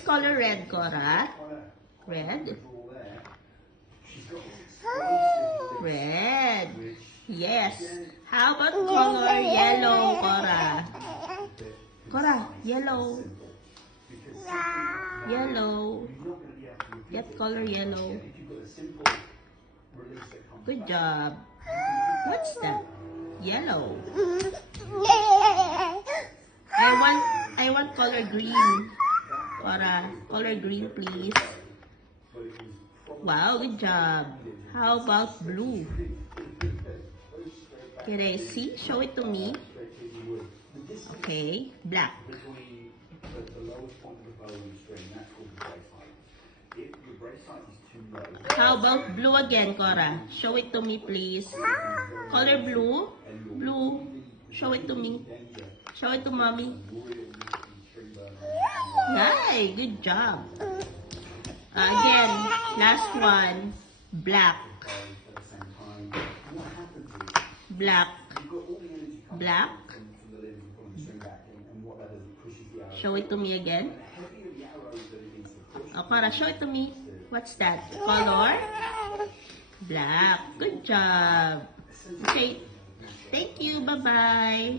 is color red, Cora? Red? Red. Yes. How about color yellow, Cora? Cora, yellow. Yellow. Get color yellow. Good job. What's that? Yellow. I want color green. Cora, color green, please. Wow, good job. How about blue? Can I see? Show it to me. Okay, black. How about blue again, Cora? Show it to me, please. Color blue. Blue. Show it to me. Show it to mommy. Nice. Good job. Again, last one. Black. Black. Black. Show it to me again. Oh, Cora, show it to me. What's that? Color? Black. Good job. Okay. Thank you. Bye-bye.